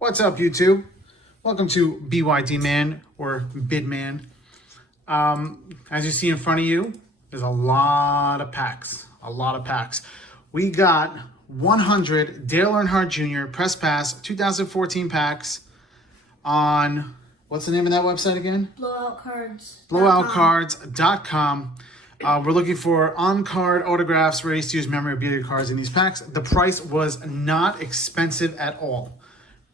What's up, YouTube? Welcome to BYD Man or Bid Man. As you see in front of you, there's a lot of packs. We got 100 Dale Earnhardt Jr. Press Pass 2014 packs on, what's the name of that website again? Blowoutcards.com. We're looking for on-card autographs, race-to-use memorabilia cards in these packs. The price was not expensive at all.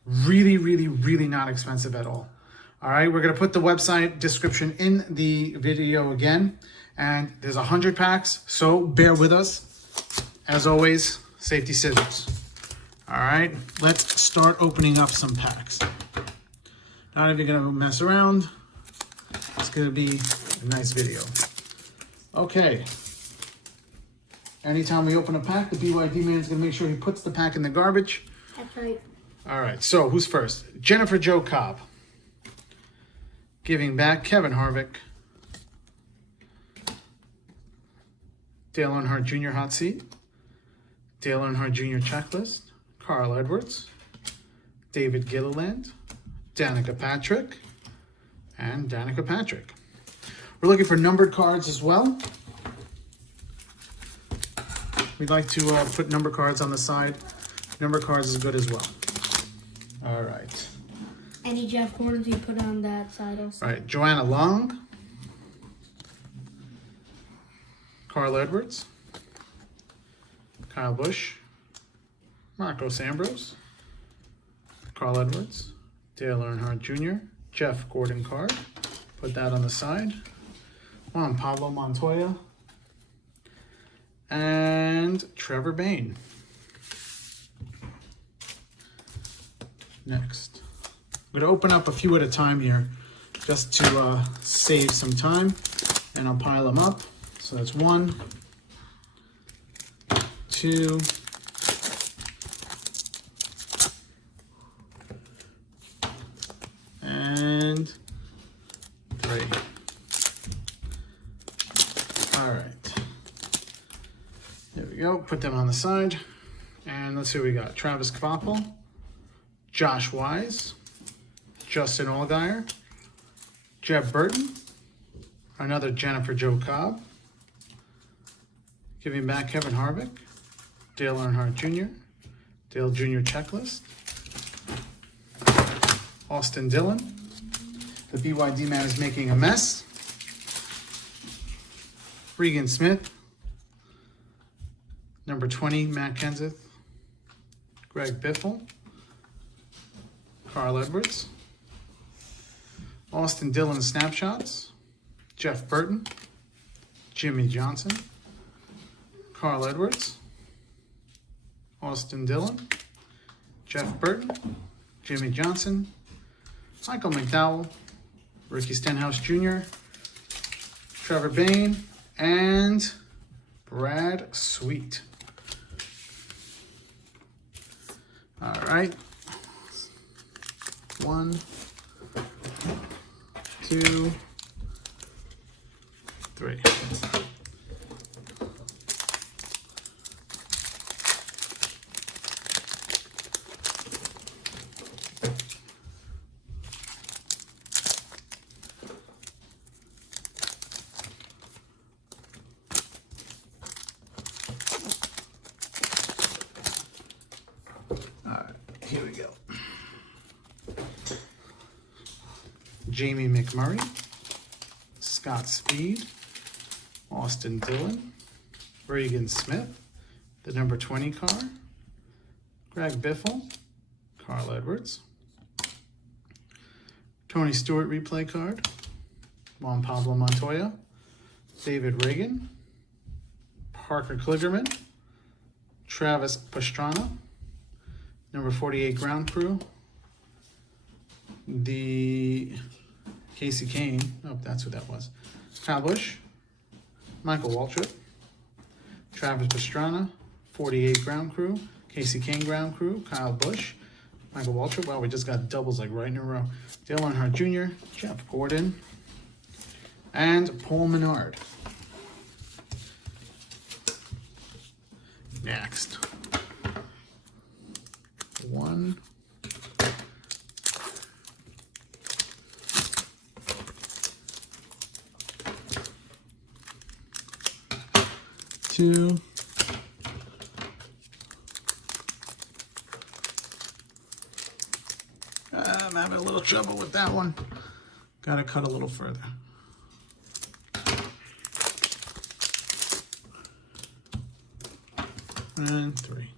Really not expensive at all. All right, we're going to put the website description in the video again. And there's 100 packs, so bear with us. As always, safety scissors. All right, let's start opening up some packs. Not even going to mess around. It's going to be a nice video. Okay. Anytime we open a pack, the BYD man is going to make sure he puts the pack in the garbage. That's right. All right, so who's first? Jennifer Jo Cobb. Giving back, Kevin Harvick. Dale Earnhardt Jr. Hot Seat. Dale Earnhardt Jr. Checklist. Carl Edwards. David Gilliland. Danica Patrick. And Danica Patrick. We're looking for numbered cards as well. We'd like to put number cards on the side. Number cards is good as well. All right. Any Jeff Gordons you put on that side also. All right, Joanna Long. Carl Edwards. Kyle Busch. Marcos Ambrose. Carl Edwards. Dale Earnhardt Jr. Jeff Gordon card. Put that on the side. Juan Pablo Montoya. And Trevor Bayne. Next. I'm going to open up a few at a time here just to save some time, and I'll pile them up. So that's 1, 2, 3. All right. There we go. Put them on the side. And let's see what we got. Travis Kvapil. Josh Wise, Justin Allgaier, Jeb Burton, another Jennifer Jo Cobb, giving back Kevin Harvick, Dale Earnhardt Jr., Dale Jr. Checklist, Austin Dillon, the BYD man is making a mess, Regan Smith, number 20, Matt Kenseth, Greg Biffle, Carl Edwards, Austin Dillon snapshots, Jeff Burton, Jimmy Johnson, Carl Edwards, Austin Dillon, Jeff Burton, Jimmy Johnson, Michael McDowell, Ricky Stenhouse Jr., Trevor Bayne, and Brad Sweet. All right. 1, 2, 3. All right, here we go. Jamie McMurray, Scott Speed, Austin Dillon, Regan Smith, the number 20 car, Greg Biffle, Carl Edwards, Tony Stewart replay card, Juan Pablo Montoya, David Reagan, Parker Kligerman, Travis Pastrana, number 48 ground crew, the Casey Kane, oh, that's who that was. Kyle Busch, Michael Waltrip, Travis Pastrana, 48 ground crew, Casey Kane ground crew, Kyle Busch, Michael Waltrip. Wow, we just got doubles like right in a row. Dale Earnhardt Jr., Jeff Gordon, and Paul Menard. Next. 1, 2. I'm having a little trouble with that one. Got to cut a little further. And 3.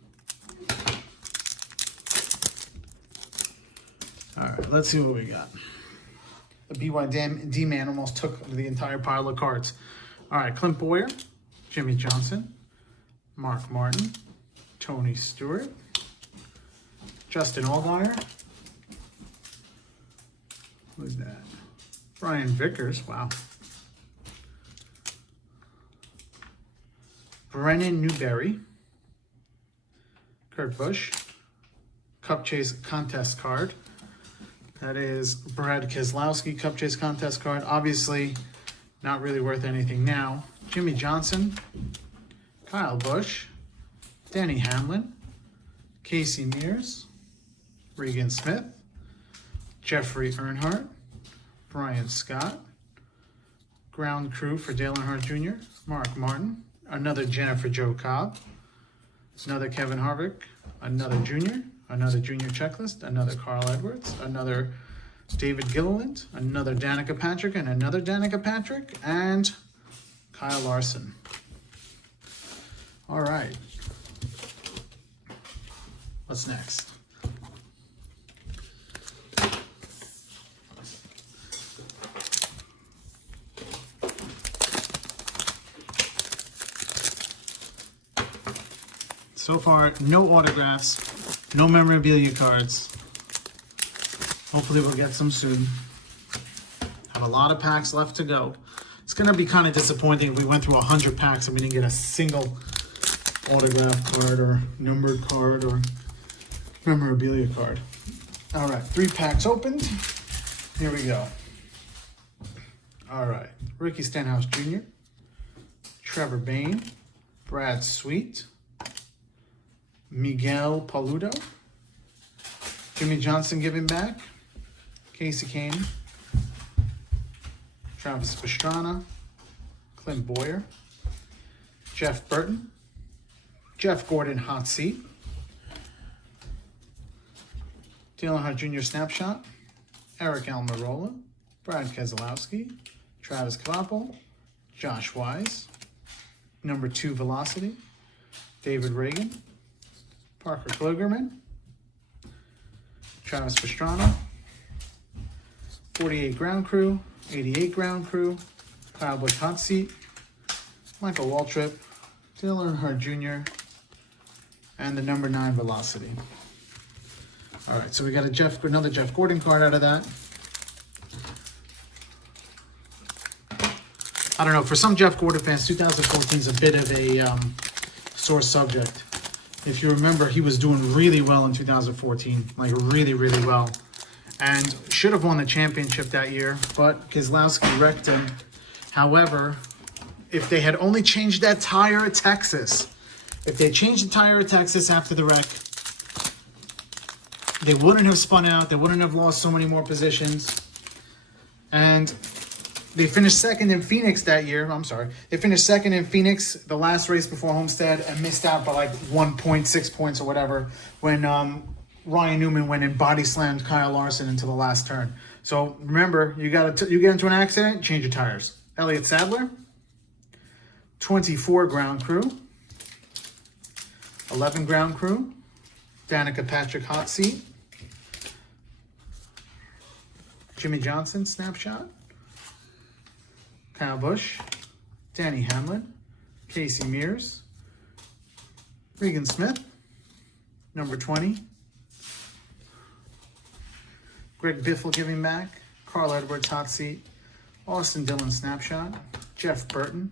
All right, let's see what we got. The BYD man almost took the entire pile of cards. All right, Clint Boyer, Jimmy Johnson, Mark Martin, Tony Stewart, Justin Allgaier. Who's that? Brian Vickers, wow. Brennan Newberry, Kurt Busch, Cup Chase contest card. That is Brad Keselowski Cup Chase contest card. Obviously, not really worth anything now. Jimmy Johnson, Kyle Busch, Denny Hamlin, Casey Mears, Regan Smith, Jeffrey Earnhardt, Brian Scott, ground crew for Dale Earnhardt Jr., Mark Martin, another Jennifer Jo Cobb, another Kevin Harvick, another junior checklist, another Carl Edwards, another David Gilliland, another Danica Patrick, and another Danica Patrick, and Kyle Larson. All right. What's next? So far, no autographs, no memorabilia cards. Hopefully we'll get some soon. Have a lot of packs left to go. It's going to be kind of disappointing if we went through 100 packs and we didn't get a single autograph card or numbered card or memorabilia card. All right, 3 packs opened. Here we go. All right, Ricky Stenhouse Jr., Trevor Bayne, Brad Sweet, Miguel Paludo, Jimmy Johnson giving back, Casey Kane, Travis Pastrana, Clint Boyer, Jeff Burton, Jeff Gordon hot seat, Dale Earnhardt Jr. snapshot, Eric Almirola, Brad Keselowski, Travis Kvapil, Josh Wise, number 2 velocity, David Reagan, Parker Kligerman, Travis Pastrana, 48 ground crew, 88 ground crew, Kyle Busch hot seat, Michael Waltrip, Dale Earnhardt Jr., and the number 9 velocity. All right, so we got another Jeff Gordon card out of that. I don't know, for some Jeff Gordon fans, 2014 is a bit of a sore subject. If you remember, he was doing really well in 2014, like really, really well. And should have won the championship that year, but Keselowski wrecked him. However, if they had only changed that tire at Texas, if they changed the tire at Texas after the wreck, they wouldn't have spun out, they wouldn't have lost so many more positions. And they finished second in Phoenix that year. They finished second in Phoenix, the last race before Homestead, and missed out by like 1.6 points or whatever when Ryan Newman went and body slammed Kyle Larson into the last turn. So remember, you get into an accident, change your tires. Elliott Sadler, 24 ground crew, 11 ground crew, Danica Patrick hot seat, Jimmy Johnson snapshot, Kyle Busch, Denny Hamlin, Casey Mears, Regan Smith, number 20, Greg Biffle giving back, Carl Edwards hot seat, Austin Dillon snapshot, Jeff Burton,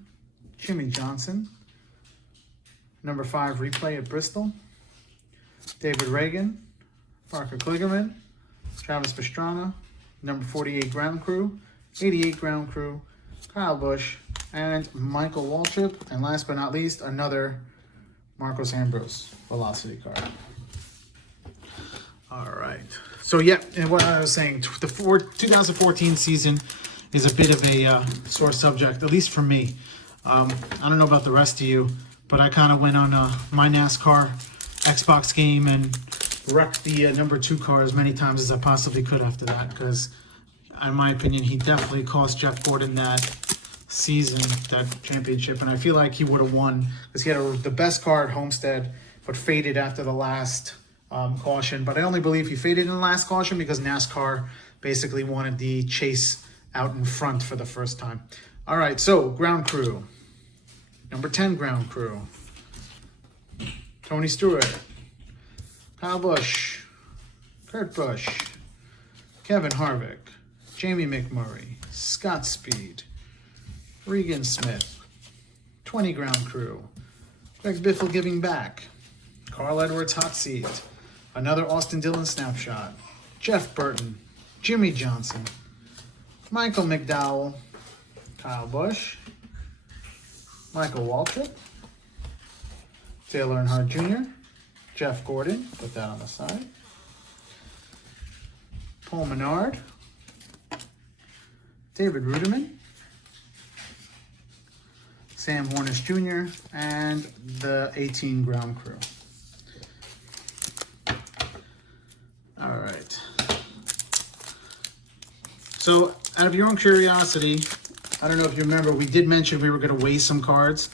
Jimmy Johnson, number 5 replay at Bristol, David Reagan, Parker Kligerman, Travis Pastrana, number 48 ground crew, 88 ground crew, Kyle Busch, and Michael Waltrip, and last but not least, another Marcos Ambrose velocity card. All right. So yeah, and what I was saying, the 2014 season is a bit of a sore subject, at least for me. I don't know about the rest of you, but I kind of went on my NASCAR Xbox game and wrecked the number 2 car as many times as I possibly could after that, because in my opinion, he definitely cost Jeff Gordon that season, that championship, and I feel like he would have won because he had the best car at Homestead, but faded after the last caution. But I only believe he faded in the last caution because NASCAR basically wanted the chase out in front for the first time. All right, so ground crew. Number 10 ground crew. Tony Stewart, Kyle Busch, Kurt Busch, Kevin Harvick, Jamie McMurray, Scott Speed, Regan Smith. 20 ground crew. Greg Biffle giving back. Carl Edwards hot seat. Another Austin Dillon snapshot. Jeff Burton, Jimmy Johnson, Michael McDowell, Kyle Busch, Michael Waltrip, Dale Earnhardt Jr., Jeff Gordon, put that on the side, Paul Menard, David Ruderman, Sam Hornish Jr., and the 18 ground crew. All right. So, out of your own curiosity, I don't know if you remember, we did mention we were going to weigh some cards.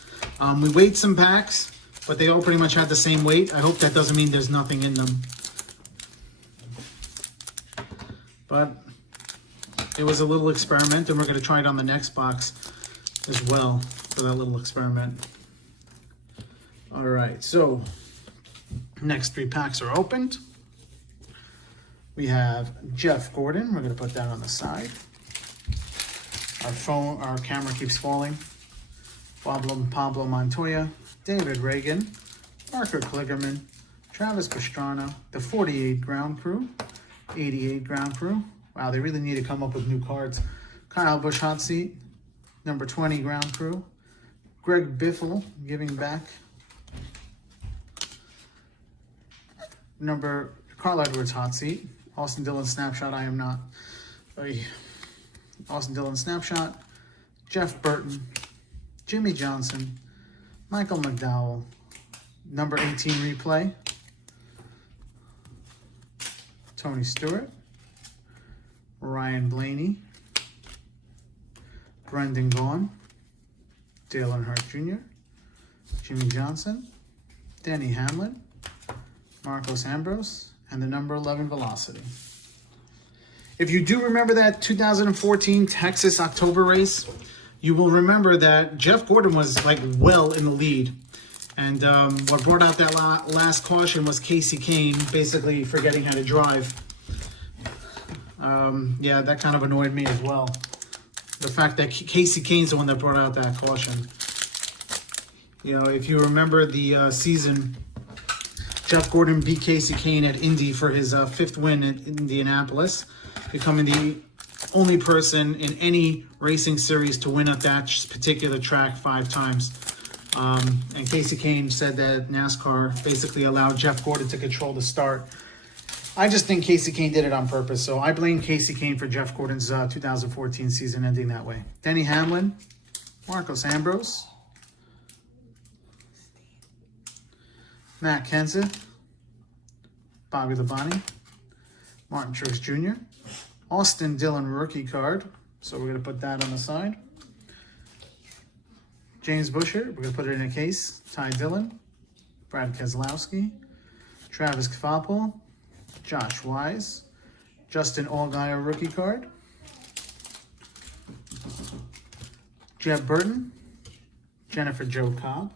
We weighed some packs, but they all pretty much had the same weight. I hope that doesn't mean there's nothing in them. But it was a little experiment, and we're going to try it on the next box as well for that little experiment. All right, so next 3 packs are opened. We have Jeff Gordon. We're going to put that on the side. Our camera keeps falling. Pablo Montoya, David Reagan, Parker Kligerman, Travis Pastrana, the 48 ground crew, 88 ground crew. Wow, they really need to come up with new cards. Kyle Busch hot seat, number 20 ground crew. Greg Biffle giving back. Carl Edwards hot seat. Austin Dillon snapshot, I am not. Austin Dillon snapshot. Jeff Burton, Jimmy Johnson, Michael McDowell, number 18 replay. Tony Stewart, Ryan Blaney, Brendan Gaughan, Dale Earnhardt Jr., Jimmy Johnson, Denny Hamlin, Marcos Ambrose, and the number 11 Velocity. If you do remember that 2014 Texas October race, you will remember that Jeff Gordon was like well in the lead. And what brought out that last caution was Casey Kane basically forgetting how to drive. Yeah, that kind of annoyed me as well. The fact that Casey Kane's the one that brought out that caution. You know, if you remember the season, Jeff Gordon beat Casey Kane at Indy for his 5th win at Indianapolis, becoming the only person in any racing series to win at that particular track 5 times. And Casey Kane said that NASCAR basically allowed Jeff Gordon to control the start. I just think Casey Kane did it on purpose, so I blame Casey Kane for Jeff Gordon's 2014 season ending that way. Denny Hamlin, Marcos Ambrose, Matt Kenseth, Bobby Labonte, Martin Truex Jr., Austin Dillon rookie card, so we're going to put that on the side. James Buescher, we're going to put it in a case. Ty Dillon, Brad Keselowski, Travis Kvapil, Josh Wise, Justin Allgaier rookie card, Jeb Burton, Jennifer Jo Cobb.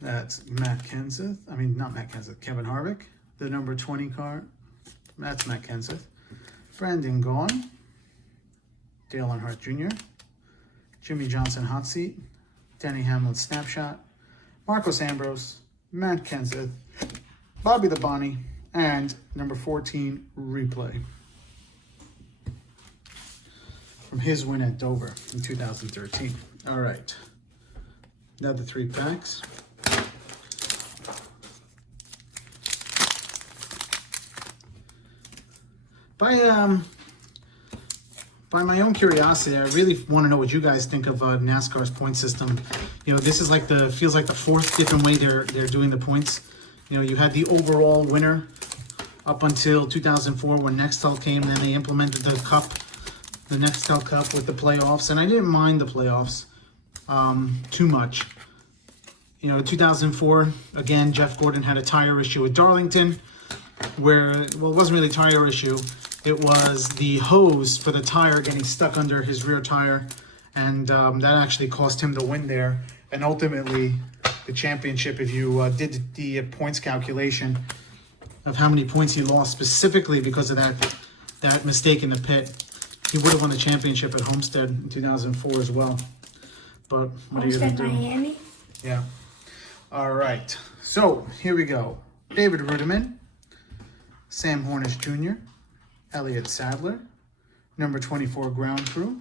That's Matt Kenseth. I mean, not Matt Kenseth, Kevin Harvick. The number 20 card. That's Matt Kenseth. Brendan Gaughan, Dale Earnhardt Jr., Jimmy Johnson hot seat, Denny Hamlin snapshot, Marcos Ambrose, Matt Kenseth, Bobby Labonte, and number 14 replay from his win at Dover in 2013. All right, another 3 packs. by my own curiosity, I really want to know what you guys think of NASCAR's point system. You know, this is like feels like the fourth different way they're doing the points. You know, you had the overall winner up until 2004 when Nextel came, and then they implemented the cup, the Nextel Cup with the playoffs, and I didn't mind the playoffs too much. You know, 2004, again, Jeff Gordon had a tire issue with Darlington, where, well, it wasn't really a tire issue. It was the hose for the tire getting stuck under his rear tire, and that actually cost him the win there. And ultimately, the championship, if you did the points calculation of how many points he lost specifically because of that mistake in the pit, he would have won the championship at Homestead in 2004 as well. But what are you going to do? Miami? Yeah. All right. So here we go. David Rudiman, Sam Hornish Jr., Elliott Sadler, number 24 Ground Crew,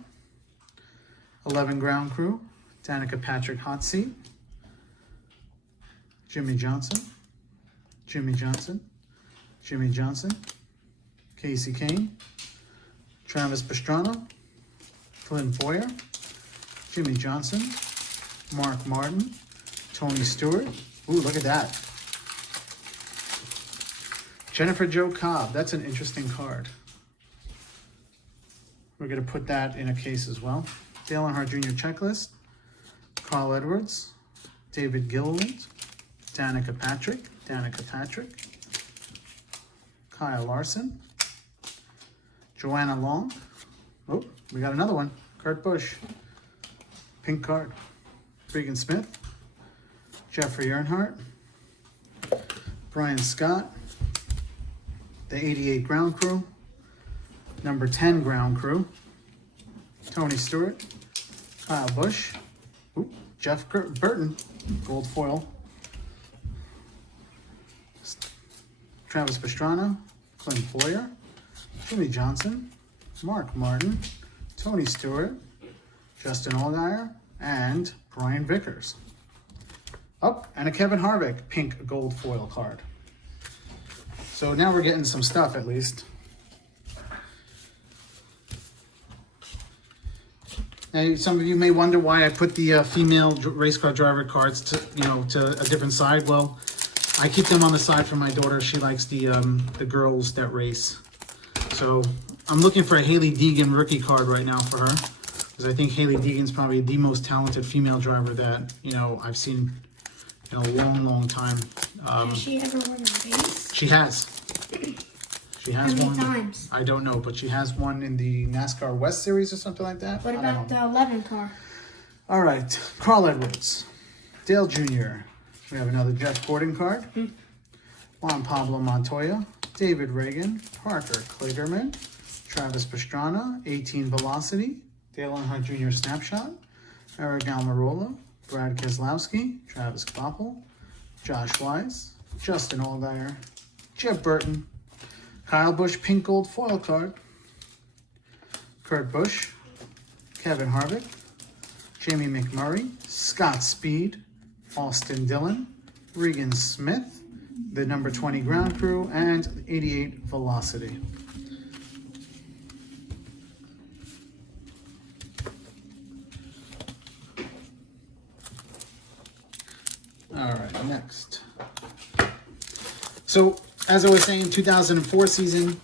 11 Ground Crew, Danica Patrick Hot Seat, Jimmy Johnson, Jimmy Johnson, Jimmy Johnson, Casey Kane, Travis Pastrana, Clint Boyer, Jimmy Johnson, Mark Martin, Tony Stewart. Ooh, look at that. Jennifer Jo Cobb. That's an interesting card. We're going to put that in a case as well. Dale Earnhardt Jr. checklist. Carl Edwards, David Gilliland, Danica Patrick, Kyle Larson, Joanna Long. Oh, we got another one. Kurt Busch. Pink card. Regan Smith, Jeffrey Earnhardt, Brian Scott, the 88 Ground Crew, number 10 Ground Crew, Tony Stewart, Kyle Busch, Jeff Burton, gold foil, Travis Pastrana, Clint Boyer, Jimmy Johnson, Mark Martin, Tony Stewart, Justin Allgaier, and Brian Vickers. Oh, and a Kevin Harvick pink gold foil card. So now we're getting some stuff at least. Now, some of you may wonder why I put the female race car driver cards to a different side. Well, I keep them on the side for my daughter. She likes the girls that race. So I'm looking for a Hailie Deegan rookie card right now for her, because I think Hailie Deegan's probably the most talented female driver that I've seen in a long, long time. Has she ever won a race? She has. She has How won. many times? I don't know, but she has won in the NASCAR West Series or something like that. What about the 11 car? All right, Carl Edwards, Dale Jr. We have another Jeff Gordon card. Juan Pablo Montoya, David Reagan, Parker Kligerman, Travis Pastrana, 18 Velocity, Dale Earnhardt Jr. Snapshot, Eric Almirola, Brad Keselowski, Travis Kloppel, Josh Wise, Justin Allgaier, Jeb Burton, Kyle Busch pink gold foil card, Kurt Busch, Kevin Harvick, Jamie McMurray, Scott Speed, Austin Dillon, Regan Smith, the number 20 Ground Crew, and 88 Velocity. All right, next. So, as I was saying, 2004 season,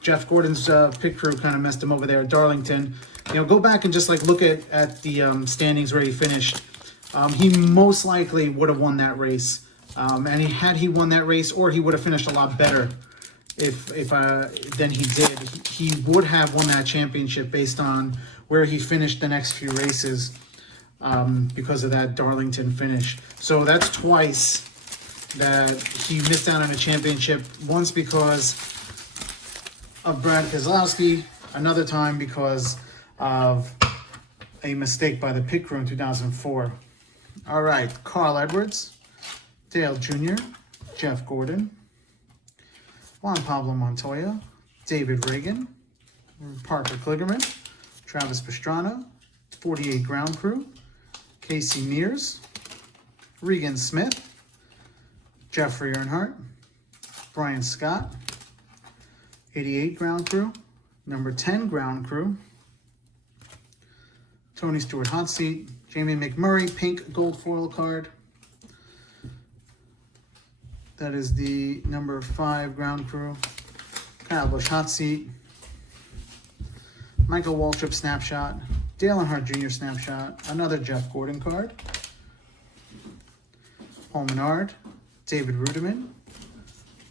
Jeff Gordon's pit crew kind of messed him over there at Darlington. Go back and just look at the standings where he finished. He most likely would have won that race, and had he won that race, or he would have finished a lot better than he did. He would have won that championship based on where he finished the next few races, because of that Darlington finish. So that's twice that he missed out on a championship. Once because of Brad Keselowski, another time because of a mistake by the pit crew in 2004. All right, Carl Edwards, Dale Jr., Jeff Gordon, Juan Pablo Montoya, David Reagan, Parker Kligerman, Travis Pastrana, 48 Ground Crew, Casey Mears, Regan Smith, Jeffrey Earnhardt, Brian Scott, 88 Ground Crew, Number 10, Ground Crew. Tony Stewart Hot Seat. Jamie McMurray pink gold foil card. That is the number 5 Ground Crew. Kyle Busch Hot Seat. Michael Waltrip Snapshot. Dale Earnhardt Jr. Snapshot. Another Jeff Gordon card. Paul Menard. David Rudiman.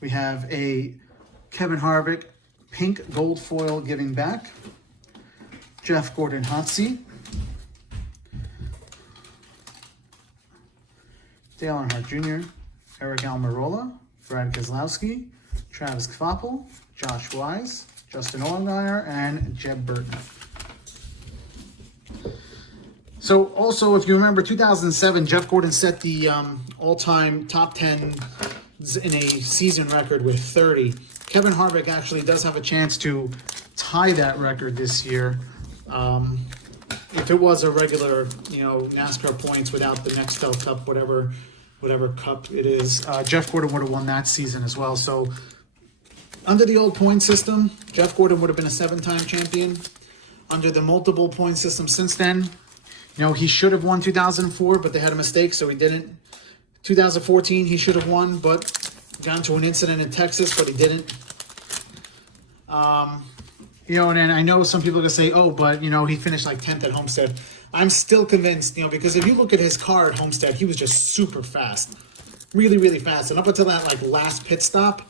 We have a Kevin Harvick pink gold foil giving back. Jeff Gordon Hot Seat. Dale Earnhardt Jr., Eric Almirola, Brad Keselowski, Travis Kvapil, Josh Wise, Justin Allgaier, and Jeb Burton. So also, if you remember, 2007, Jeff Gordon set the all-time top 10 in a season record with 30. Kevin Harvick actually does have a chance to tie that record this year. If it was a regular, NASCAR points without the Nextel Cup, whatever cup it is, Jeff Gordon would have won that season as well. So under the old point system, Jeff Gordon would have been a 7-time champion. Under the multiple point system since then, he should have won 2004, but they had a mistake, so he didn't. 2014, he should have won, but got into an incident in Texas, but he didn't. And I know some people are going to say, oh, but, he finished like 10th at Homestead. I'm still convinced, because if you look at his car at Homestead, he was just super fast. Really, really fast. And up until that, last pit stop,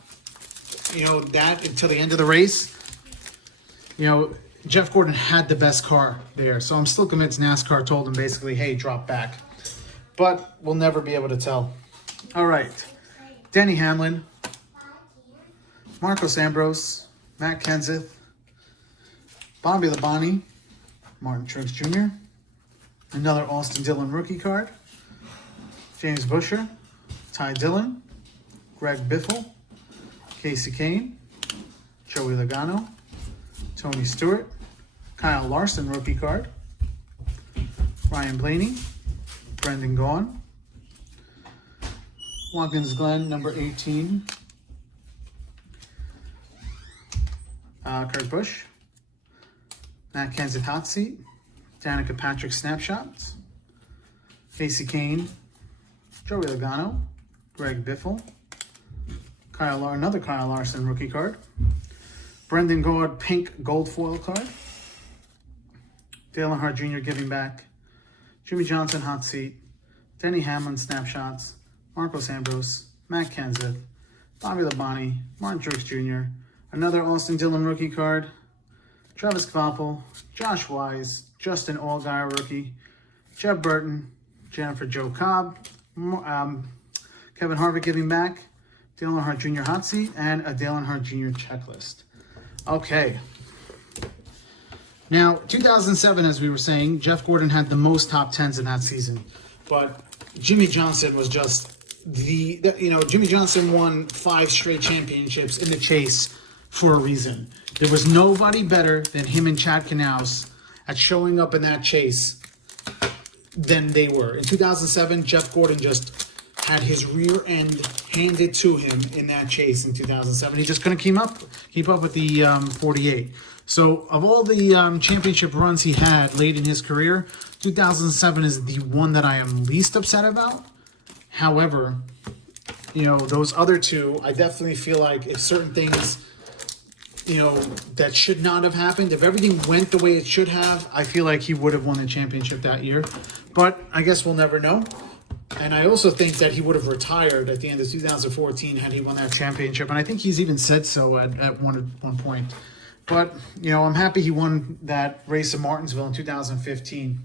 that until the end of the race, Jeff Gordon had the best car there. So I'm still convinced NASCAR told him basically, hey, drop back. But we'll never be able to tell. All right. Denny Hamlin, Marcos Ambrose, Matt Kenseth, Bobby Labonte, Martin Truex Jr., another Austin Dillon rookie card, James Buescher, Ty Dillon, Greg Biffle, Casey Kane, Joey Logano, Tony Stewart, Kyle Larson rookie card, Ryan Blaney, Brendan Gaughan, Watkins Glen number 18, Kurt Busch, Matt Kenseth Hot Seat, Danica Patrick Snapshots, Casey Kane, Joey Logano, Greg Biffle, another Kyle Larson rookie card, Brendan Gaughan pink gold foil card, Dale Earnhardt Jr. giving back, Jimmy Johnson Hot Seat, Denny Hamlin Snapshots, Marcos Ambrose, Matt Kenseth, Bobby Labonte, Martin Truex Jr., another Austin Dillon rookie card, Travis Kvapil, Josh Wise, Justin Allgaier rookie, Jeb Burton, Jennifer Jo Cobb, Kevin Harvick giving back, Dale Earnhardt Jr. Hot Seat, and a Dale Earnhardt Jr. checklist. Okay. Now, 2007, as we were saying, Jeff Gordon had the most top 10s in that season. But Jimmy Johnson was just Jimmy Johnson won 5 straight championships in the chase for a reason. There was nobody better than him and Chad Knaus at showing up in that chase than they were. In 2007, Jeff Gordon just had his rear end handed to him in that chase in 2007. He just couldn't keep up with the 48. So of all the championship runs he had late in his career, 2007 is the one that I am least upset about. However, those other two, I definitely feel like if certain things, that should not have happened, if everything went the way it should have, I feel like he would have won the championship that year. But I guess we'll never know. And I also think that he would have retired at the end of 2014 had he won that championship. And I think he's even said so at one point. But, I'm happy he won that race in Martinsville in 2015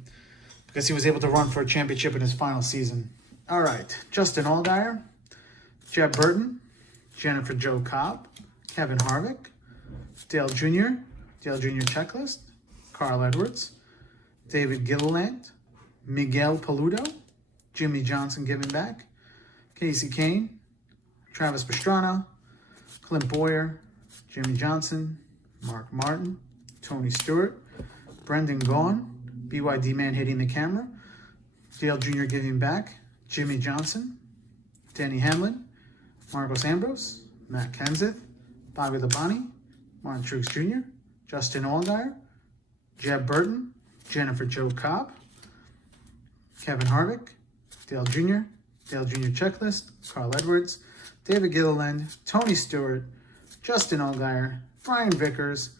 because he was able to run for a championship in his final season. All right, Justin Allgaier, Jeb Burton, Jennifer Jo Cobb, Kevin Harvick, Dale Jr. checklist, Carl Edwards, David Gilliland, Miguel Paludo, Jimmy Johnson giving back, Casey Kane, Travis Pastrana, Clint Boyer, Jimmy Johnson, Mark Martin, Tony Stewart, Brendan Gaughan, BYD man hitting the camera, Dale Jr. giving back, Jimmy Johnson, Denny Hamlin, Marcos Ambrose, Matt Kenseth, Bobby Labonte, Martin Truex Jr., Justin Allgaier, Jeb Burton, Jennifer Jo Cobb, Kevin Harvick, Dale Jr., Dale Jr. Checklist, Carl Edwards, David Gilliland, Tony Stewart, Justin Allgaier, Brian Vickers,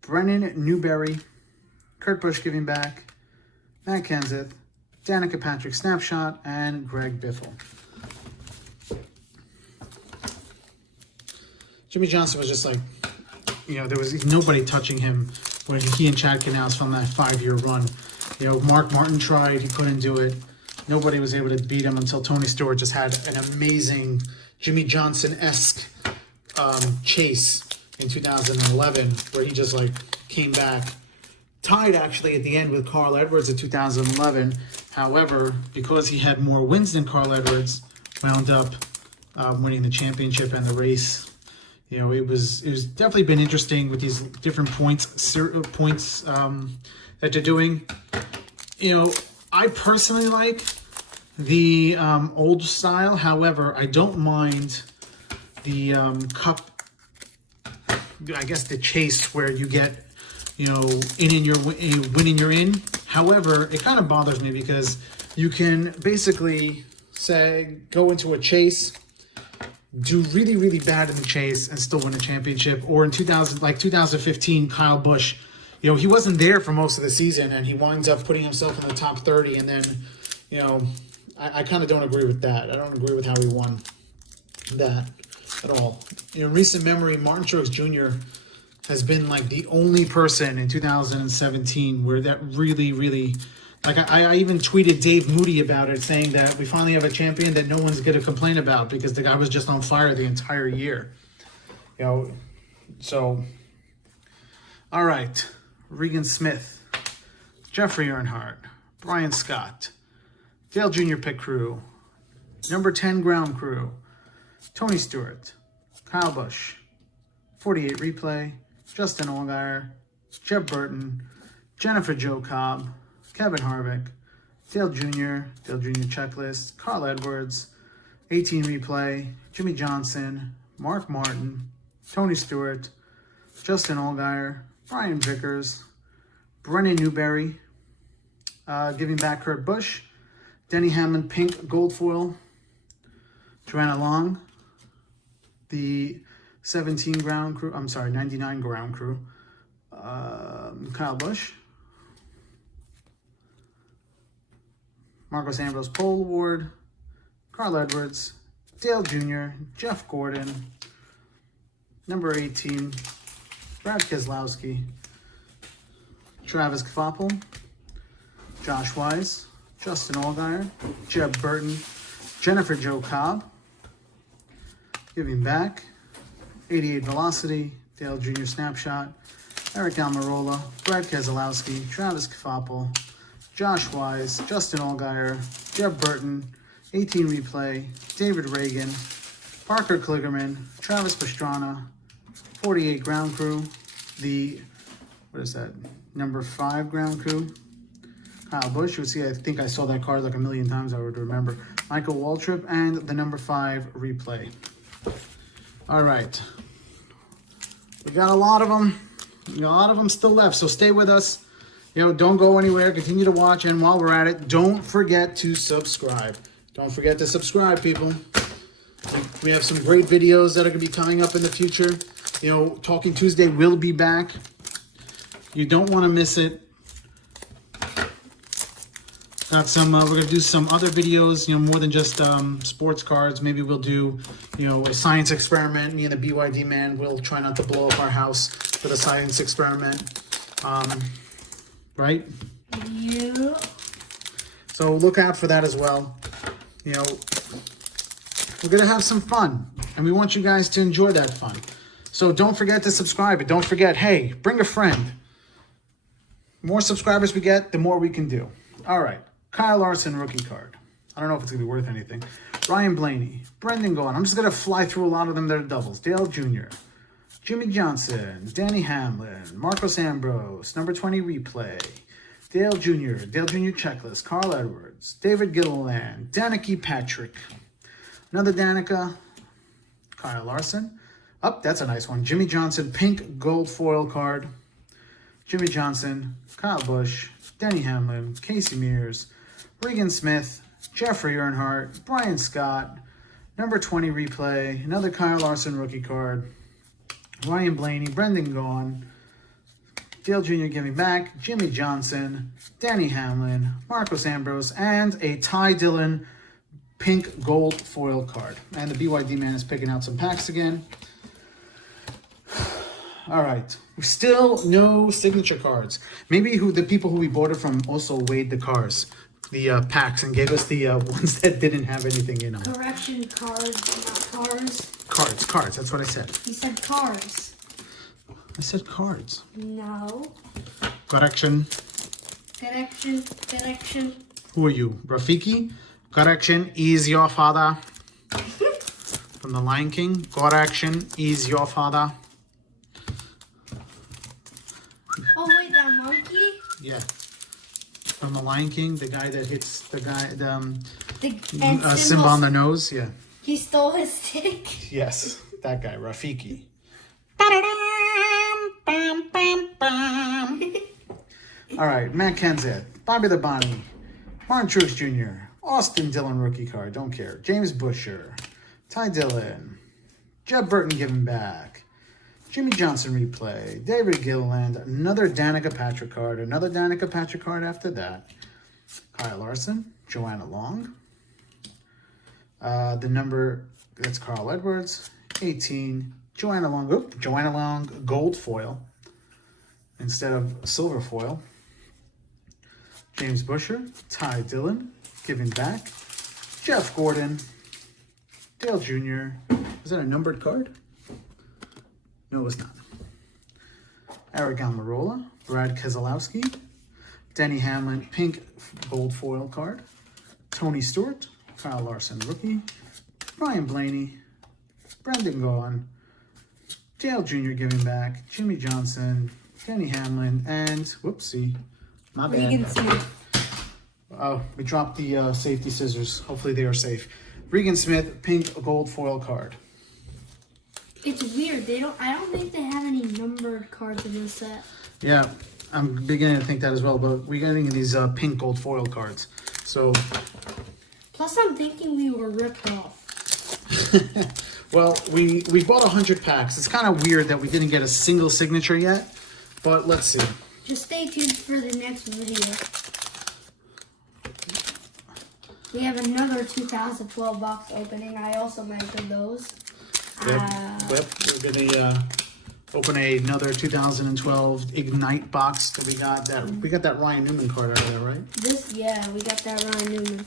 Brennan Newberry, Kurt Busch giving back, Matt Kenseth, Danica Patrick Snapshot, and Greg Biffle. Jimmy Johnson was just like, there was nobody touching him when he and Chad Canals from that 5-year run. Mark Martin tried, he couldn't do it. Nobody was able to beat him until Tony Stewart just had an amazing Jimmy Johnson-esque chase in 2011, where he just like came back, tied actually at the end with Carl Edwards in 2011. However, because he had more wins than Carl Edwards, wound up winning the championship and the race. It was definitely been interesting with these different points that they're doing. I personally like the old style. However, I don't mind the cup. I guess the chase where you get, winning you're in. However, it kind of bothers me because you can basically go into a chase, do really, really bad in the chase and still win a championship. Or in 2015, Kyle Busch, he wasn't there for most of the season and he winds up putting himself in the top 30. And then, I kind of don't agree with that. I don't agree with how he won that at all. In recent memory, Martin Truex Jr. has been like the only person in 2017 where that really, really, like I even tweeted Dave Moody about it, saying that we finally have a champion that no one's going to complain about because the guy was just on fire the entire year. So, all right. Regan Smith, Jeffrey Earnhardt, Brian Scott, Dale Jr. Pit Crew, number 10 Ground Crew, Tony Stewart, Kyle Busch, 48 Replay, Justin Allgaier, Jeb Burton, Jennifer Jo Cobb, Kevin Harvick, Dale Jr., Dale Jr. Checklist, Carl Edwards, 18 Replay, Jimmy Johnson, Mark Martin, Tony Stewart, Justin Allgaier, Brian Vickers, Brennan Newberry, giving back Kurt Busch, Denny Hamlin Pink Gold Foil, Joanna Long, the 99 Ground Crew, Kyle Busch, Marcos Ambrose Pole Award, Carl Edwards, Dale Jr., Jeff Gordon, number 18, Brad Keselowski, Travis Kvapil, Josh Wise, Justin Allgaier, Jeb Burton, Jennifer Jo Cobb, giving back, 88 Velocity, Dale Jr. Snapshot, Eric Almirola, Brad Keselowski, Travis Kvapil, Josh Wise, Justin Allgaier, Jeb Burton, 18 Replay, David Reagan, Parker Kligerman, Travis Pastrana, 48 Ground Crew, number 5 Ground Crew, Kyle Busch. You'll see, I think I saw that card like a million times, I would remember. Michael Waltrip, and the number 5 Replay. All right. We got a lot of them. A lot of them still left, so stay with us. Don't go anywhere. Continue to watch, and while we're at it, don't forget to subscribe. Don't forget to subscribe, people. We have some great videos that are going to be coming up in the future. Talking Tuesday will be back. You don't want to miss it. Got some. We're going to do some other videos. More than just sports cards. Maybe we'll do, a science experiment. Me and the BYD man will try not to blow up our house with a science experiment. Right? Yeah. So look out for that as well. We're going to have some fun, and we want you guys to enjoy that fun. So don't forget to subscribe, and don't forget, hey, bring a friend. The more subscribers we get, the more we can do. All right. Kyle Larson rookie card. I don't know if it's going to be worth anything. Ryan Blaney, Brendan Gaughan. I'm just going to fly through a lot of them that are doubles. Dale Jr., Jimmy Johnson, Danny Hamlin, Marcos Ambrose, number 20 Replay, Dale Jr., Dale Jr. Checklist, Carl Edwards, David Gilliland, Danica Patrick, another Danica, Kyle Larson, Oh, that's a nice one. Jimmy Johnson, pink gold foil card. Jimmy Johnson, Kyle Busch, Denny Hamlin, Casey Mears, Regan Smith, Jeffrey Earnhardt, Brian Scott, number 20 replay, another Kyle Larson rookie card, Ryan Blaney, Brendan Gaughan, Dale Jr. giving back, Jimmy Johnson, Denny Hamlin, Marcos Ambrose, and a Ty Dillon pink gold foil card. And the BYD man is picking out some packs again. All right, still no signature cards. Maybe the people who we bought it from also weighed the cars, the packs, and gave us the ones that didn't have anything in them. Correction, cards, not cars. Cards. That's what I said. You said cars. I said cards. No. Correction. Correction. Who are you, Rafiki? Correction is your father. From the Lion King. Correction is your father. Oh wait, that monkey? Yeah. From the Lion King, the guy that hits the guy, Simba Simba on the nose. Yeah. He stole his stick. Yes, that guy, Rafiki. All right, Matt Kenseth, Bobby the Bonnie, Martin Truex Jr., Austin Dillon rookie card, don't care. James Busher, Ty Dillon, Jeb Burton giving back, Jimmy Johnson replay, David Gilliland, another Danica Patrick card, another Danica Patrick card after that, Kyle Larson, Joanna Long, the number, that's Carl Edwards, 18, Joanna Long gold foil instead of silver foil. James Busher, Ty Dillon, giving back. Jeff Gordon, Dale Jr. Is that a numbered card? No, it's not. Eric Almirola, Brad Keselowski, Denny Hamlin, pink gold foil card. Tony Stewart, Kyle Larson rookie. Ryan Blaney, Brendan Gaughan, Dale Jr. giving back. Jimmy Johnson, Denny Hamlin, and whoopsie. My bad. Regan Smith. Oh, we dropped the safety scissors. Hopefully they are safe. Regan Smith, pink gold foil card. It's weird. I don't think they have any numbered cards in this set. Yeah, I'm beginning to think that as well, but we're getting these pink gold foil cards. So. Plus, I'm thinking we were ripped off. Well, we bought 100 packs. It's kind of weird that we didn't get a single signature yet, but let's see. Just stay tuned for the next video. We have another 2012 box opening. I also measured those. Yep. We're gonna open another 2012 Ignite box that we got. We got that Ryan Newman card out of there, right? We got that Ryan Newman.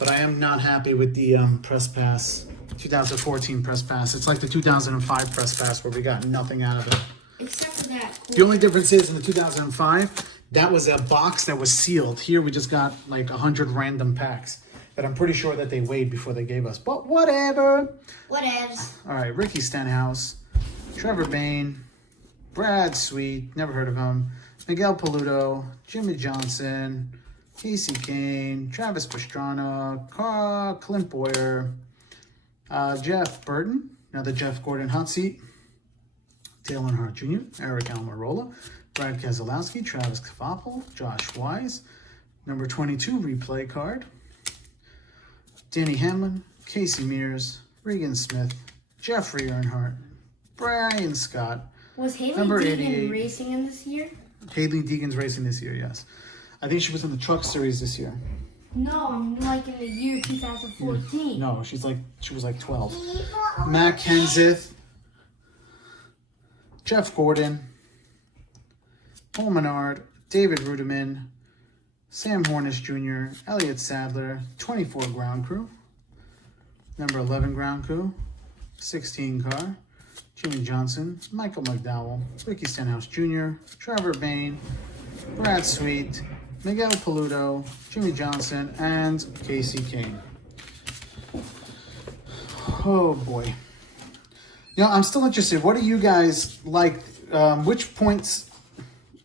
But I am not happy with the press pass, 2014 press pass. It's like the 2005 press pass where we got nothing out of it. Except for that. Cool. The only difference is in the 2005, that was a box that was sealed. Here we just got like 100 random packs that I'm pretty sure that they weighed before they gave us. But whatever. Whatevs. All right, Ricky Stenhouse, Trevor Bayne, Brad Sweet, never heard of him, Miguel Paludo, Jimmy Johnson, Casey Kane, Travis Pastrana, Clint Boyer, Jeff Burton, another Jeff Gordon hot seat, Dale Earnhardt Jr., Eric Almirola, Brad Keselowski, Travis Kvapil, Josh Wise, number 22 replay card, Denny Hamlin, Casey Mears, Regan Smith, Jeffrey Earnhardt, Brian Scott. Was Haley number Deegan 88. racing in this year? Haley Deegan's racing this year, yes. I think she was in the truck series this year. No, I'm like in the year 2014. No, she was like 12. Matt Kenseth, Jeff Gordon, Paul Menard, David Rudiman, Sam Hornish Jr., Elliott Sadler, 24 Ground Crew, number 11 Ground Crew, 16 car, Jimmy Johnson, Michael McDowell, Ricky Stenhouse Jr., Trevor Bayne, Brad Sweet, Miguel Paludo, Jimmy Johnson, and Casey Kane. Oh boy. You know, I'm still interested. What do you guys like? Which points,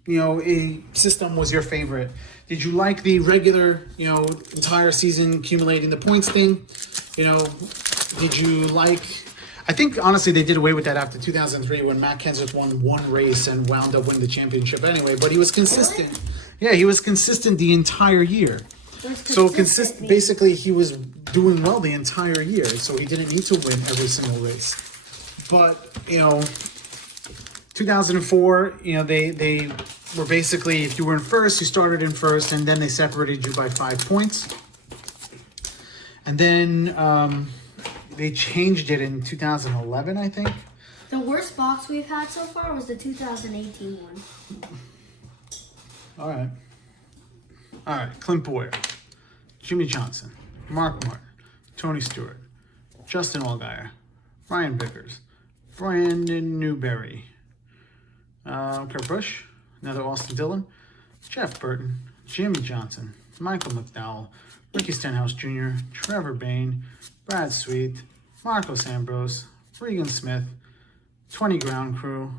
a system was your favorite? Did you like the regular, entire season accumulating the points thing? Did you like... I think honestly they did away with that after 2003 when Matt Kenseth won one race and wound up winning the championship anyway. But he was consistent. Really? Yeah, he was consistent the entire year. So basically he was doing well the entire year. So he didn't need to win every single race. But 2004, they were basically, if you were in first, you started in first, and then they separated you by 5 points. And then they changed it in 2011, I think. The worst box we've had so far was the 2018 one. All right. Clint Boyer, Jimmy Johnson, Mark Martin, Tony Stewart, Justin Allgaier, Ryan Vickers, Brandon Newberry, Kurt Busch, another Austin Dillon, Jeff Burton, Jimmy Johnson, Michael McDowell, Ricky Stenhouse Jr., Trevor Bayne, Brad Sweet, Marcos Ambrose, Regan Smith, 20 Ground Crew,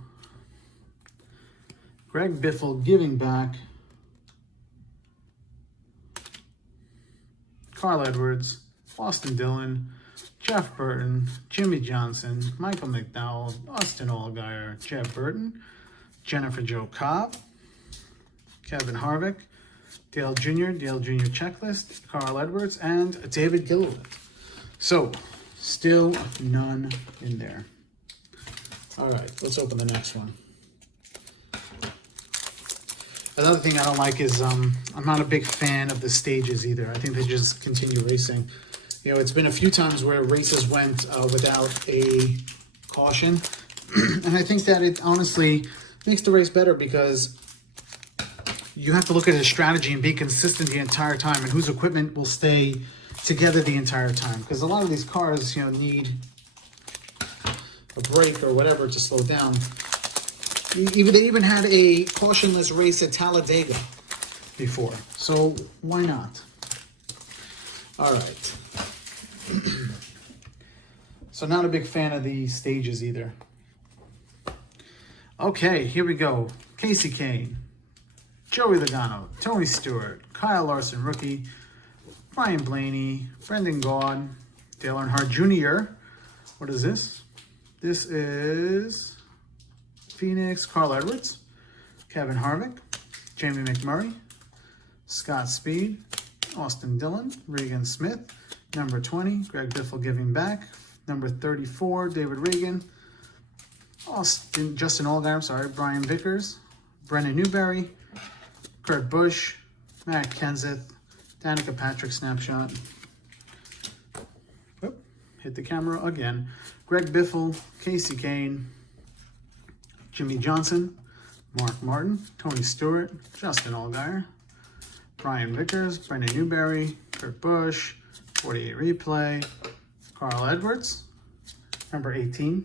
Greg Biffle giving back, Carl Edwards, Austin Dillon, Jeff Burton, Jimmy Johnson, Michael McDowell, Austin Allgaier, Jeff Burton, Jennifer Jo Cobb, Kevin Harvick, Dale Jr. checklist, Carl Edwards, and David Gilliland. So, still none in there. All right, let's open the next one. Another thing I don't like is I'm not a big fan of the stages either. I think they just continue racing. It's been a few times where races went without a caution. And I think that it honestly makes the race better because you have to look at a strategy and be consistent the entire time and whose equipment will stay together the entire time. Because a lot of these cars, need a brake or whatever to slow down. They even had a cautionless race at Talladega before. So why not? All right. So not a big fan of the stages either. Okay, here we go. Casey Kane, Joey Logano, Tony Stewart, Kyle Larson, rookie, Brian Blaney, Brendan Gaughan, Dale Earnhardt Jr. What is this? This is Phoenix, Carl Edwards, Kevin Harvick, Jamie McMurray, Scott Speed, Austin Dillon, Regan Smith, number 20, Greg Biffle giving back, number 34, David Regan, Justin Allgaier, Brian Vickers, Brendan Newberry, Kurt Busch, Matt Kenseth, Danica Patrick snapshot. Oop, hit the camera again. Greg Biffle, Casey Kane, Jimmy Johnson, Mark Martin, Tony Stewart, Justin Allgaier, Brian Vickers, Brendan Newberry, Kurt Busch, 48 replay, Carl Edwards, number 18,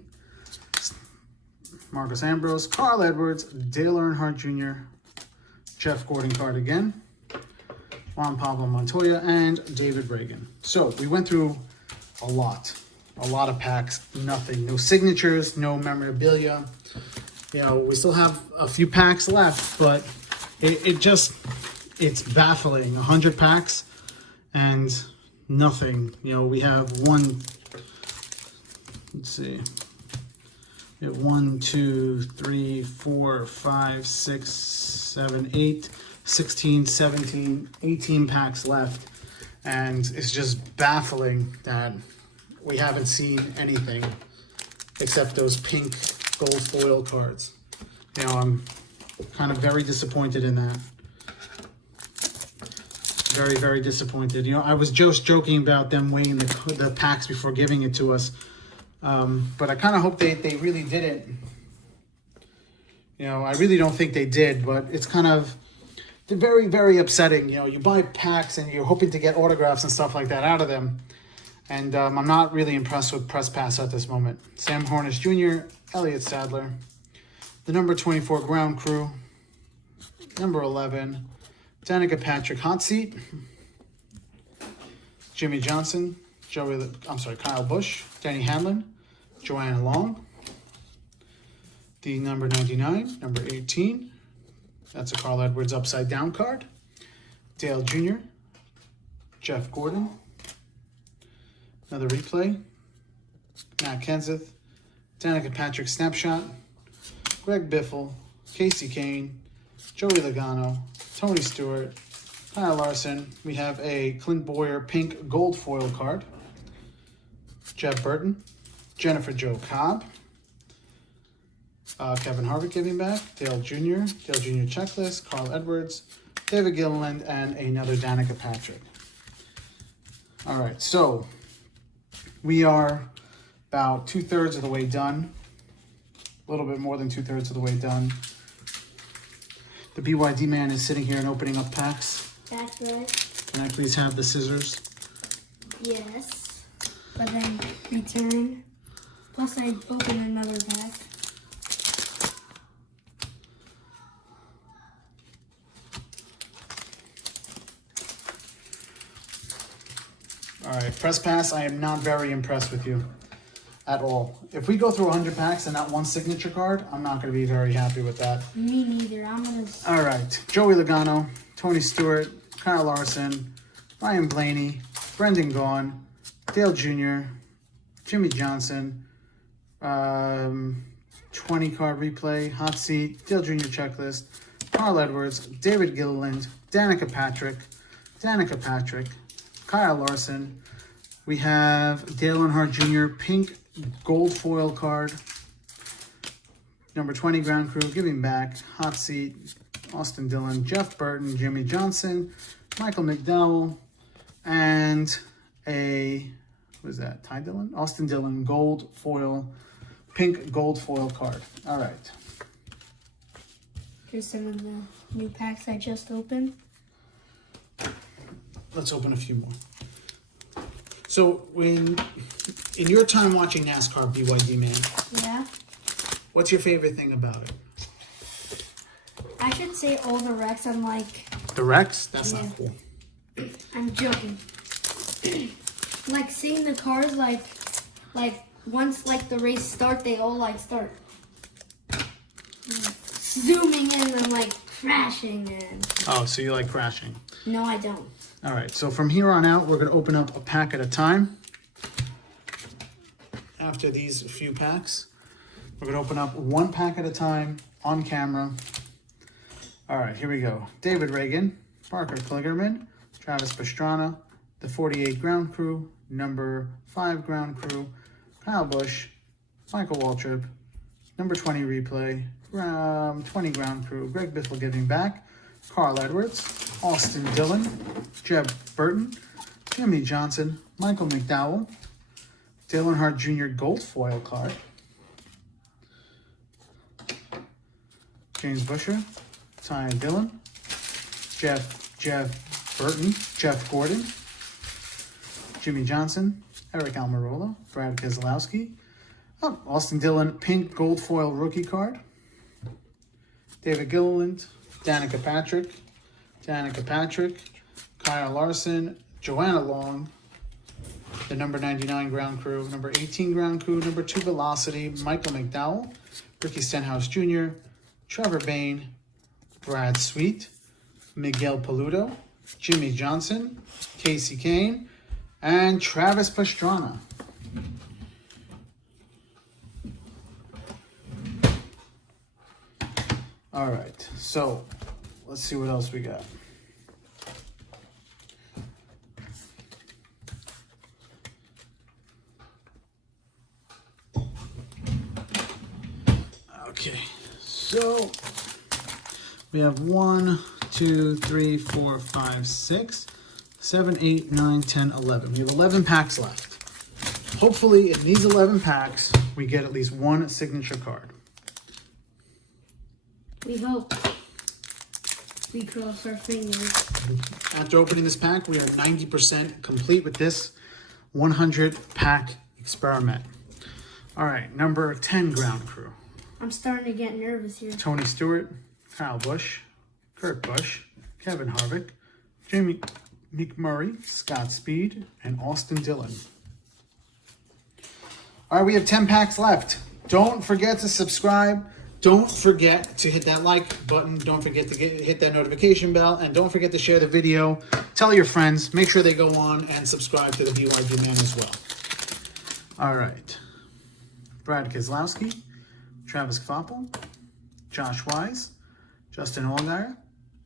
Marcos Ambrose, Carl Edwards, Dale Earnhardt Jr., Jeff Gordon card again, Juan Pablo Montoya, and David Reagan. So we went through a lot of packs, nothing, no signatures, no memorabilia. We still have a few packs left, but it's baffling. 100 packs and nothing. We have one, let's see. We have 1, 2, 3, 4, 5, 6, 7, 8, 16, 17, 18 packs left. And it's just baffling that we haven't seen anything except those pink gold foil cards. I'm kind of very disappointed in that. Very, very disappointed. I was just joking about them weighing the packs before giving it to us. But I kind of hope they really didn't. I really don't think they did, but it's kind of very, very upsetting. You buy packs and you're hoping to get autographs and stuff like that out of them. And I'm not really impressed with Press Pass at this moment. Sam Hornish Jr., Elliott Sadler, the number 24 Ground Crew, number 11, Danica Patrick Hot Seat, Jimmy Johnson, Kyle Busch, Denny Hamlin, Joanna Long, the number 99, number 18, that's a Carl Edwards upside down card, Dale Jr., Jeff Gordon, another replay, Matt Kenseth, Danica Patrick Snapshot, Greg Biffle, Casey Kane, Joey Logano, Tony Stewart, Kyle Larson. We have a Clint Boyer pink gold foil card. Jeff Burton, Jennifer Jo Cobb, Kevin Harvick giving back, Dale Jr. checklist, Carl Edwards, David Gilliland, and another Danica Patrick. All right, so we are about 2/3 of the way done. A little bit more than 2/3 of the way done. The BYD man is sitting here and opening up packs. That's right. Can I please have the scissors? Yes. But then return. Plus I open another pack. All right, press pass. I am not very impressed with you at all. If we go through 100 packs and not one signature card, I'm not going to be very happy with that. Me neither. I'm going to... All right, Joey Logano, Tony Stewart, Kyle Larson, Ryan Blaney, Brendan Gaughan, Dale Jr., Jimmy Johnson, 20 card replay, hot seat, Dale Jr. checklist, Carl Edwards, David Gilliland, Danica Patrick, Kyle Larson. We have Dale Earnhardt Jr. pink gold foil card. Number 20 Ground Crew giving back. Hot seat. Austin Dillon, Jeff Burton, Jimmy Johnson, Michael McDowell, and a, what is that? Ty Dillon? Austin Dillon gold foil, pink gold foil card. All right. Here's some of the new packs I just opened. Let's open a few more. So in your time watching NASCAR, BYD man, Yeah. what's your favorite thing about it? I should say all the wrecks. I'm like... The wrecks? That's Yeah. not cool. I'm joking. Like seeing the cars like once like the race start, they all like start zooming in and like crashing in. Oh, so you like crashing. No, I don't. All right, so from here on out, we're going to open up a pack at a time. After these few packs, we're going to open up one pack at a time on camera. All right, here we go. David Reagan, Parker Kligerman, Travis Pastrana, the 48 Ground Crew, number 5 Ground Crew, Kyle Busch, Michael Waltrip, number 20 Replay, 20 Ground Crew, Greg Biffle giving back, Carl Edwards, Austin Dillon, Jeff Burton, Jimmy Johnson, Michael McDowell, Dale Earnhardt Jr. gold foil card, James Busher, Ty Dillon, Jeff Burton, Jeff Gordon, Jimmy Johnson, Eric Almirola, Brad Keselowski, Austin Dillon pink gold foil rookie card, David Gilliland, Danica Patrick, Kyle Larson, Joanna Long, the number 99 Ground Crew, number 18 Ground Crew, number 2 Velocity, Michael McDowell, Ricky Stenhouse Jr., Trevor Bayne, Brad Sweet, Miguel Paludo, Jimmy Johnson, Casey Kane, and Travis Pastrana. All right, so let's see what else we got. Okay, so we have 1, 2, 3, 4, 5, 6, 7, 8, 9, 10, 11. We have 11 packs left. Hopefully, in these 11 packs, we get at least one signature card. We hope. We cross our fingers. After opening this pack, we are 90% complete with this 100 pack experiment. All right, number 10 Ground Crew. I'm starting to get nervous here. Tony Stewart, Kyle Busch, Kurt Busch, Kevin Harvick, Jamie McMurray, Scott Speed, and Austin Dillon. All right, we have 10 packs left. Don't forget to subscribe. Don't forget to hit that like button. Don't forget to hit that notification bell. And don't forget to share the video. Tell your friends. Make sure they go on and subscribe to the BYD Man as well. All right. Brad Keselowski, Travis Kvapil, Josh Wise, Justin Allgaier,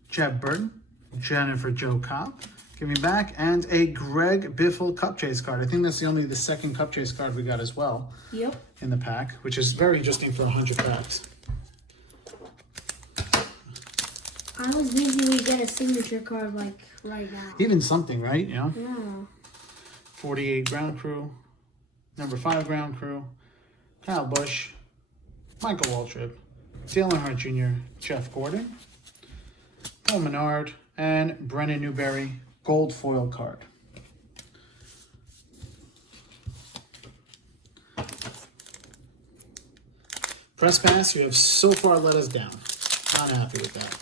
Jeb Burton, Jennifer Jo Cobb, give me back, and a Greg Biffle Cup Chase card. I think that's the second Cup Chase card we got as well. Yep. In the pack, which is very interesting for 100 packs. I was thinking we get a signature card like right now. Even something, right? You know? Yeah. 48 Ground Crew, number 5 Ground Crew, Kyle Busch, Michael Waltrip, Dale Earnhardt Jr., Jeff Gordon, Paul Menard, and Brennan Newberry gold foil card. Press pass, you have so far let us down. Not happy with that.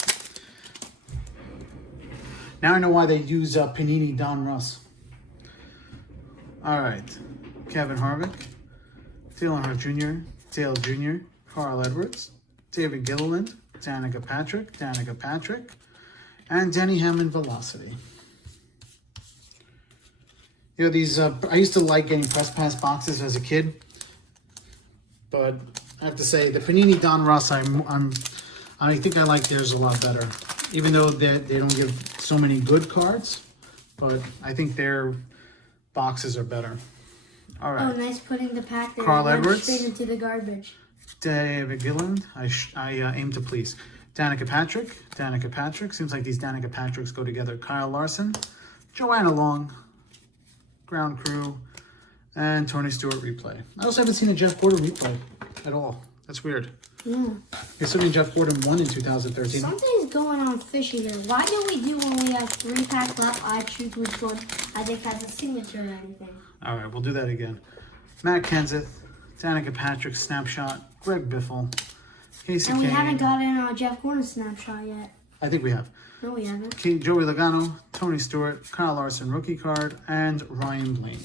Now I know why they use Panini Don Russ. All right, Kevin Harvick, Dale Earnhardt Jr., Dale Jr., Carl Edwards, David Gilliland, Danica Patrick, and Denny Hamlin Velocity. You know, these, I used to like getting press pass boxes as a kid, but I have to say, the Panini Don Russ, I think I like theirs a lot better. Even though they don't give so many good cards, but I think their boxes are better. All right. Oh, nice putting the pack there. Carl Edwards. Straight into the garbage. David Gilliland, I aim to please. Danica Patrick. Seems like these Danica Patricks go together. Kyle Larson, Joanna Long, Ground Crew, and Tony Stewart replay. I also haven't seen a Jeff Gordon replay at all. That's weird. Yeah. Assuming Jeff Gordon won in 2013. Something's going on fishy here. Why do we do when we have 3 packs left? I choose which one I think has a signature or anything. All right, we'll do that again. Matt Kenseth, Danica Patrick snapshot, Greg Biffle, Casey And we Kane. haven't gotten a Jeff Gordon snapshot yet. I think we have. No, we haven't. Joey Logano, Tony Stewart, Kyle Larson rookie card, and Ryan Blaney.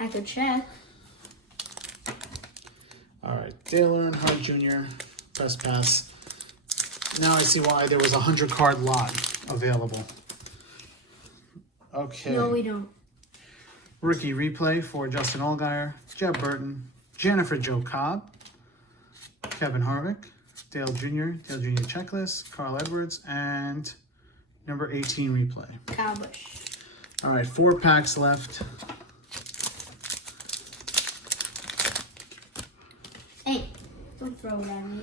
I could check. All right, Dale Earnhardt Jr., press pass. Now I see why there was a 100 card lot available. Okay. No, we don't. Rookie replay for Justin Allgaier, Jeb Burton, Jennifer Jo Cobb, Kevin Harvick, Dale Jr. checklist, Carl Edwards, and number 18 replay. Kyle Busch. All right, 4 packs left. Hey, don't throw it at me.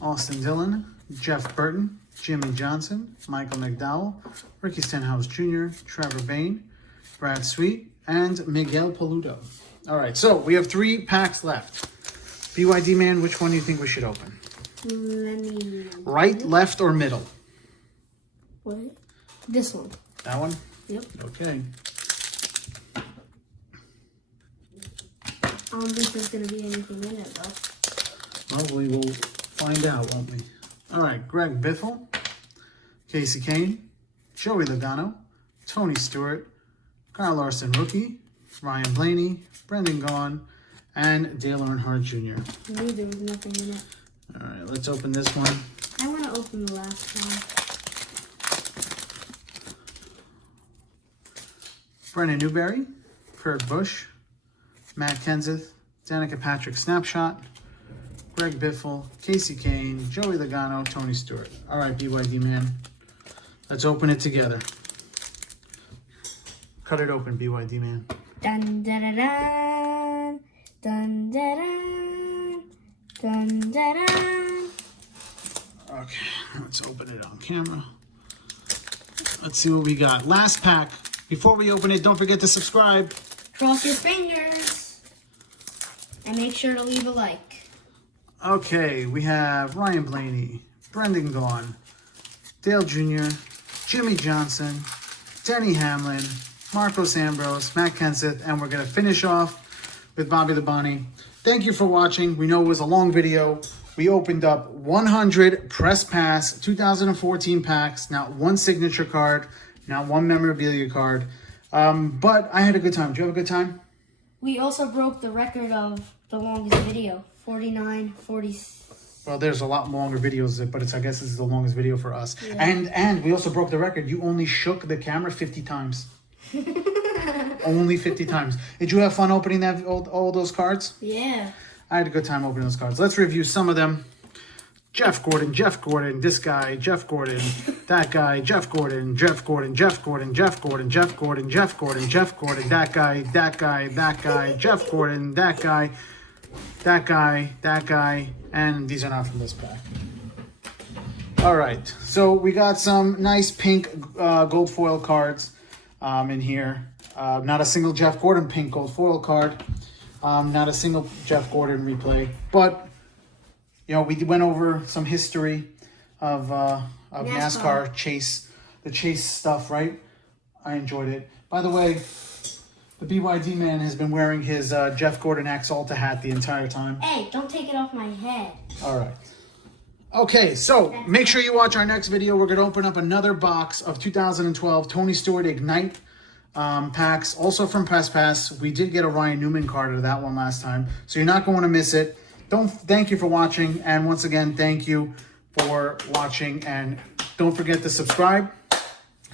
Austin Dillon, Jeff Burton, Jimmy Johnson, Michael McDowell, Ricky Stenhouse Jr., Trevor Bayne, Brad Sweet, and Miguel Paludo. All right, so we have 3 packs left. BYD man, which one do you think we should open? Let me... Right, left, or middle? What? This one. That one? Yep. Okay. I don't think there's going to be anything in it, though. Well, we will find out, won't we? All right, Greg Biffle, Casey Kane, Joey Logano, Tony Stewart, Kyle Larson rookie, Ryan Blaney, Brendan Gaughan, and Dale Earnhardt Jr. I knew there was nothing in it. All right, let's open this one. I want to open the last one. Brennan Newberry, Kurt Busch, Matt Kenseth, Danica Patrick snapshot, Greg Biffle, Casey Kane, Joey Logano, Tony Stewart. All right, BYD man. Let's open it together. Cut it open, BYD man. Dun da da da. Dun da da. Dun da da. Okay, let's open it on camera. Let's see what we got. Last pack. Before we open it, don't forget to subscribe. Cross your fingers. And make sure to leave a like. Okay, we have Ryan Blaney, Brendan Gaughan, Dale Jr., Jimmy Johnson, Denny Hamlin, Marcos Ambrose, Matt Kenseth, and we're going to finish off with Bobby Labonte. Thank you for watching. We know it was a long video. We opened up 100 Press Pass 2014 packs, not one signature card, not one memorabilia card. But I had a good time. Did you have a good time? We also broke the record of the longest video. 49, 40. Well, there's a lot longer videos, but I guess this is the longest video for us. Yeah. And we also broke the record. You only shook the camera 50 times. Only 50 times. Did you have fun opening that all those cards? Yeah. I had a good time opening those cards. Let's review some of them. Jeff Gordon, this guy, Jeff Gordon, that guy, Jeff Gordon, Jeff Gordon, Jeff Gordon, Jeff Gordon, Jeff Gordon, Jeff Gordon, Jeff Gordon, that guy, Jeff Gordon, that guy, and these are not from this pack. All right, so we got some nice pink gold foil cards in here. Not a single Jeff Gordon pink gold foil card. Not a single Jeff Gordon replay, but you know, we went over some history of NASCAR chase, the chase stuff, right? I enjoyed it. By the way, the BYD man has been wearing his Jeff Gordon Axe Alta hat the entire time. Hey, don't take it off my head. All right. Okay, so make sure you watch our next video. We're going to open up another box of 2012 Tony Stewart Ignite packs, also from Pass. We did get a Ryan Newman card out of that one last time, so you're not going to miss it. Thank you for watching, and once again, thank you for watching, and don't forget to subscribe,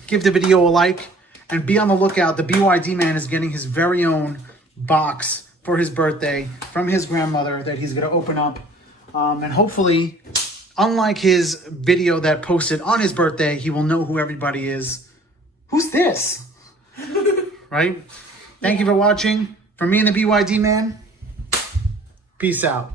give the video a like, and be on the lookout. The BYD man is getting his very own box for his birthday from his grandmother that he's going to open up, and hopefully, unlike his video that posted on his birthday, he will know who everybody is. Who's this? Right? Thank you for watching. For me and the BYD man, peace out.